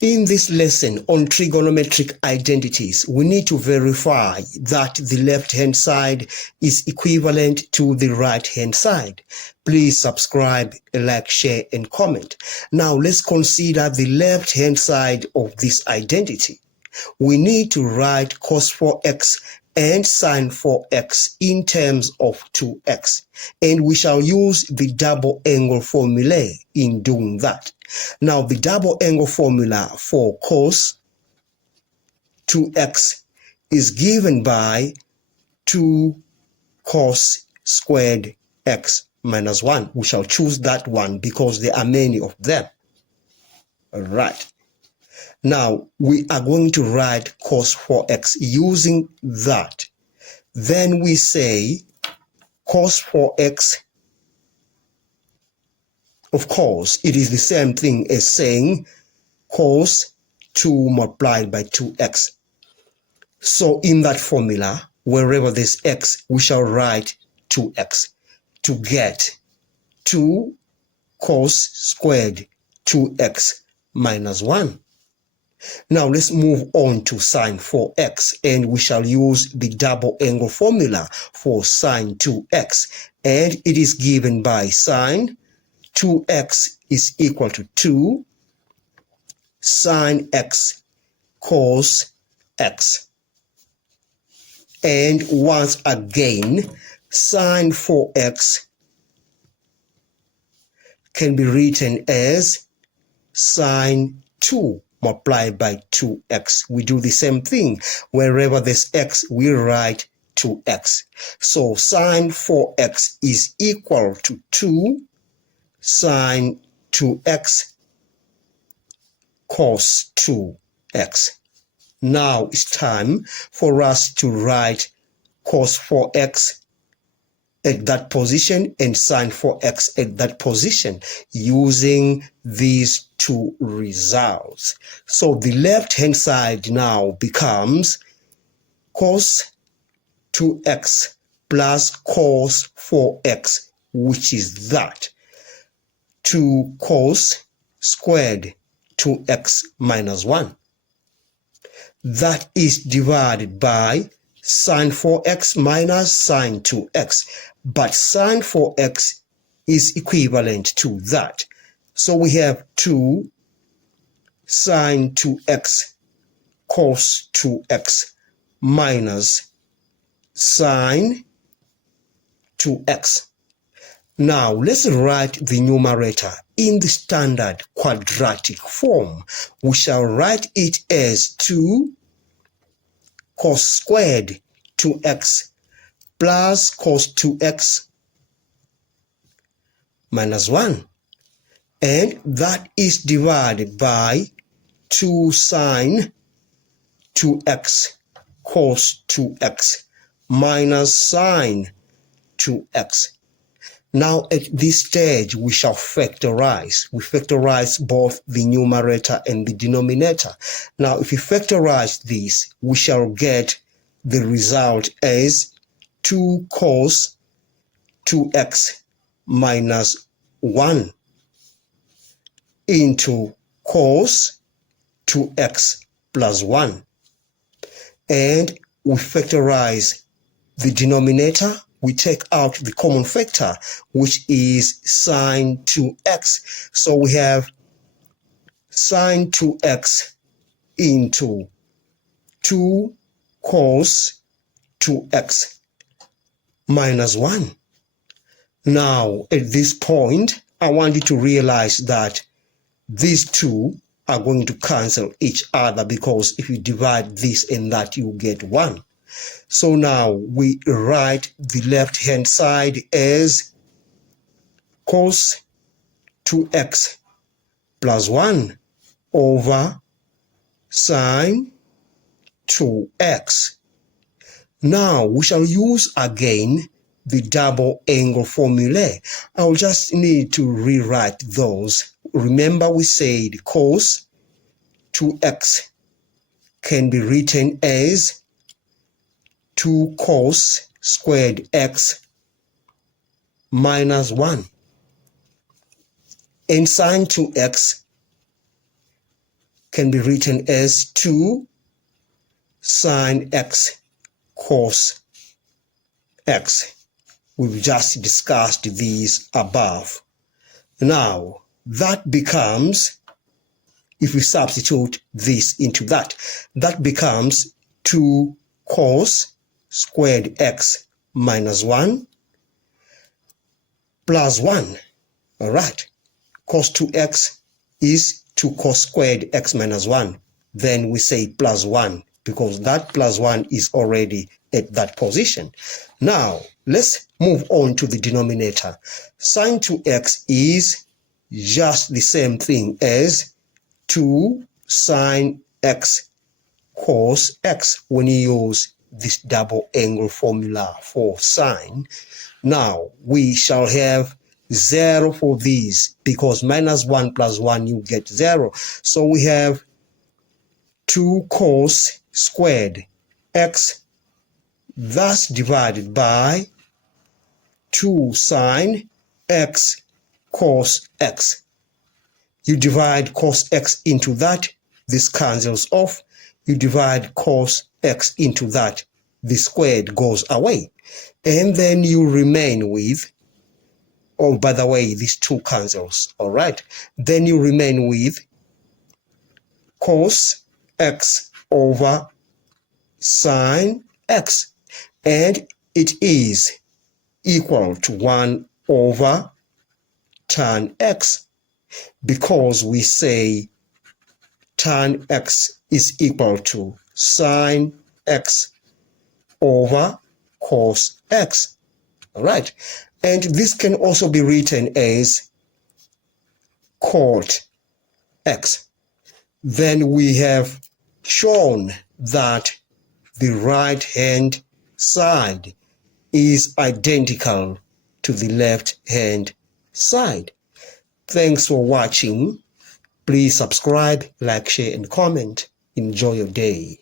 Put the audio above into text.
In this lesson on trigonometric identities, we need to verify that the left-hand side is equivalent to the right-hand side. Please subscribe, like, share, and comment. Now let's consider the left-hand side of this identity. We need to write cos 4x and sine 4x in terms of 2x, and we shall use the double angle formulae in doing that. Now the double angle formula for cos 2x is given by 2 cos squared x minus 1. We shall choose that one because there are many of them. All right. Now we are going to write cos 4x using that. Then we say cos 4x, of course, it is the same thing as saying cos 2 multiplied by 2x. So in that formula, wherever there's x, we shall write 2x to get 2 cos squared 2x minus 1. Now let's move on to sine 4x, and we shall use the double angle formula for sine 2x, and it is given by sine 2x is equal to 2 sine x cos x. And once again, sine 4x can be written as sine 2 multiplied by 2x. We do the same thing. Wherever there's x, we write 2x. So sine 4x is equal to 2 sine 2x cos 2x. Now it's time for us to write cos 4x at that position and sine 4x at that position using these two results. So the left-hand side now becomes cos 2x plus cos 4x, which is that 2 cos squared 2x minus 1. That is divided by sine 4x minus sine 2x. But sine 4x is equivalent to that. So we have 2 sine 2x cos 2x minus sine 2x. Now let's write the numerator in the standard quadratic form. We shall write it as 2 cos squared 2x plus cos 2x minus 1. And that is divided by 2 sine 2x cos 2x minus sine 2x. Now at this stage, we shall factorize. We factorize both the numerator and the denominator. Now if we factorize this, we shall get the result as 2 cos 2x minus 1 into cos 2x plus 1. And we factorize the denominator. We take out the common factor, which is sine 2x. So we have sine 2x into 2 cos 2x minus 1. Now, at this point, I want you to realize that these two are going to cancel each other, because if you divide this and that, you get 1. So now we write the left-hand side as cos 2x plus 1 over sine 2x. Now we shall use again the double angle formulae. I'll just need to rewrite those. Remember, we said cos 2x can be written as 2 cos squared x minus 1. And sine 2x can be written as 2 sine x cos x. We've just discussed these above. Now, that becomes, if we substitute this into that, that becomes 2 cos squared x minus 1 plus 1. All right. Cos 2x is 2 cos squared x minus 1. Then we say plus 1 because that plus 1 is already at that position. Now, let's move on to the denominator. Sine 2x is just the same thing as 2 sine x cos x when you use this double angle formula for sine. Now, we shall have 0 for these because minus 1 plus 1 you get 0. So we have 2 cos squared x, thus divided by 2 sine x cos x. You divide cos x into that, this cancels off. You divide cos x into that, the squared goes away. And then you remain with, oh, by the way, these 2 cancels, all right? Then you remain with cos x over sine x. And it is equal to 1 over tan x, because we say tan x is equal to sine x over cos x. All right. And this can also be written as cot x. Then we have shown that the right-hand side is identical to the left-hand side. Thanks for watching. Please subscribe, like, share, and comment. Enjoy your day.